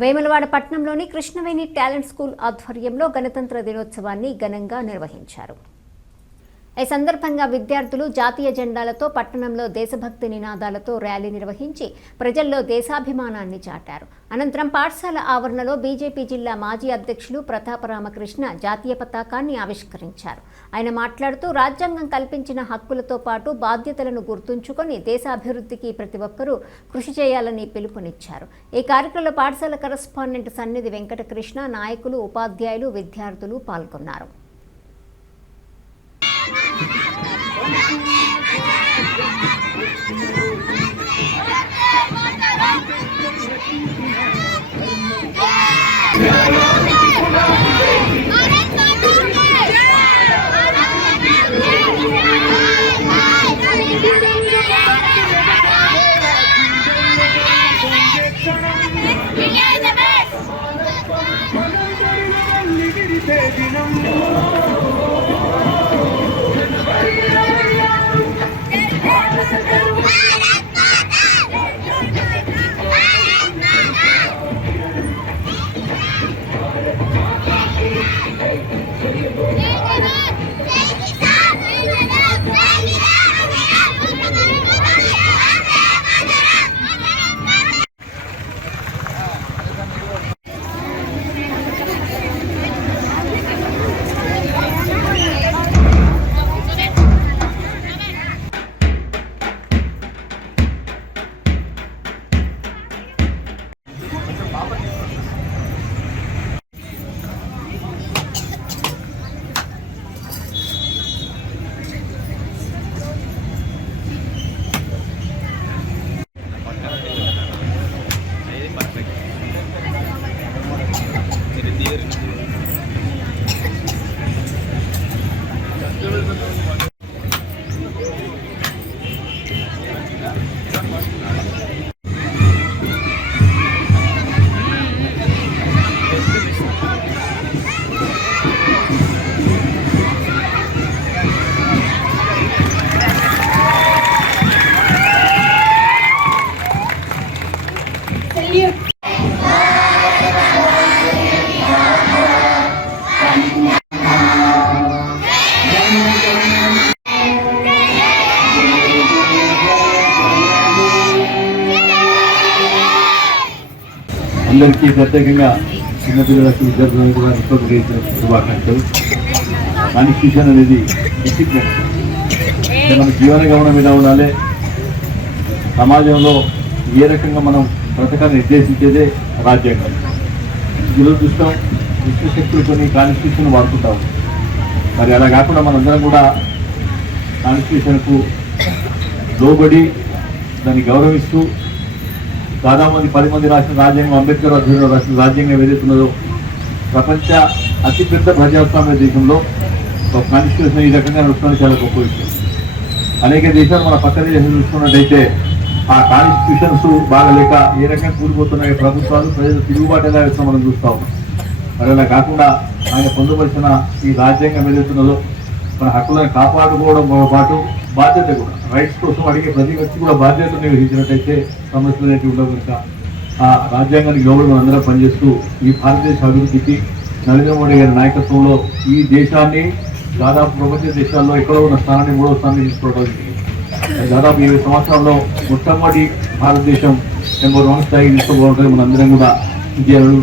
వేములవాడ పట్టణంలోని Krishnaveni talent school ఆధ్వర్యంలో గణతంత్ర దినోత్సవాన్ని ఘనంగా నిర్వహించారు. ఈ సందర్భంగా విద్యార్థులు జాతీయ జెండాలతో పట్టణంలో దేశభక్తి నినాదాలతో ర్యాలీ నిర్వహించి ప్రజల్లో దేశాభిమానాన్ని చాటారు. అనంతరం పాఠశాల ఆవరణలో బీజేపీ జిల్లా మాజీ అధ్యక్షులు ప్రతాపరామకృష్ణ జాతీయ పతాకాన్ని ఆవిష్కరించారు. ఆయన మాట్లాడుతూ రాజ్యాంగం కల్పించిన హక్కులతో పాటు బాధ్యతలను గుర్తుంచుకొని దేశాభివృద్ధికి ప్రతి ఒక్కరూ కృషి చేయాలని పిలుపునిచ్చారు. ఈ కార్యక్రమంలో పాఠశాల కరెస్పాండెంట్ సన్నిధి వెంకటకృష్ణ, నాయకులు, ఉపాధ్యాయులు, విద్యార్థులు పాల్గొన్నారు. అందరికీ ప్రత్యేకంగా చిన్నపిల్లలకు విద్యార్థులకు కూడా శుభాకాంక్షలు. కాన్స్టిట్యూషన్ అనేది డిసిప్లిన్, మన జీవన గమనం ఎలా ఉండాలి, సమాజంలో ఏ రకంగా మనం బ్రతకాన్ని నిర్దేశించేదే రాజ్యాంగం. దురదృష్టం దుష్టశక్తులు కొన్ని కాన్స్టిట్యూషన్ వాడుతుంటాము. మరి అలా కాకుండా మనందరం కూడా కాన్స్టిట్యూషన్కు లోబడి దాన్ని గౌరవిస్తూ దాదాపు 10 మంది రాసిన రాజ్యాంగం, అంబేద్కర్ ఆధ్వర్యంలో రాసిన రాజ్యాంగం ఏదైతున్నదో ప్రపంచ అతిపెద్ద ప్రజాస్వామ్య దేశంలో ఒక కాన్స్టిట్యూషన్ ఈ రకంగా నడుస్తున్న చాలా గొప్ప విషయం. అనేక దేశాలు మన పక్క దేశాలు చూసుకున్నట్టయితే ఆ కాన్స్టిట్యూషన్స్ బాగలేక ఏ రకంగా కూలిపోతున్నాయి ప్రభుత్వాలు, ప్రజలు తిరుగుబాటు ఎలా వేస్తాం మనం చూస్తూ ఉన్నాం. మరి అలా కాకుండా ఆయన పొందుపరిచిన ఈ రాజ్యాంగం ఏదైతున్నదో మన హక్కులను కాపాడుకోవడంతో పాటు బాధ్యత కూడా, రైట్స్ కోసం అడిగే ప్రతి వ్యక్తి కూడా బాధ్యత నిర్వహించినట్టయితే సమస్యలు అనేవి ఉండవు. కనుక ఆ రాజ్యాంగానికి లోబడి మనం అందరం పనిచేస్తూ ఈ భారతదేశ అభివృద్ధికి నరేంద్ర మోడీ గారి నాయకత్వంలో ఈ దేశాన్ని దాదాపు ప్రపంచ దేశాల్లో ఎక్కడో ఉన్న స్థానాన్ని 3వ స్థానాన్ని తీసుకోవడం దాదాపు 20 సంవత్సరాల్లో మొట్టమొదటి భారతదేశం నెంబర్ 1 స్థాయికి తీసుకోవడం మనందరం కూడా విజయాలు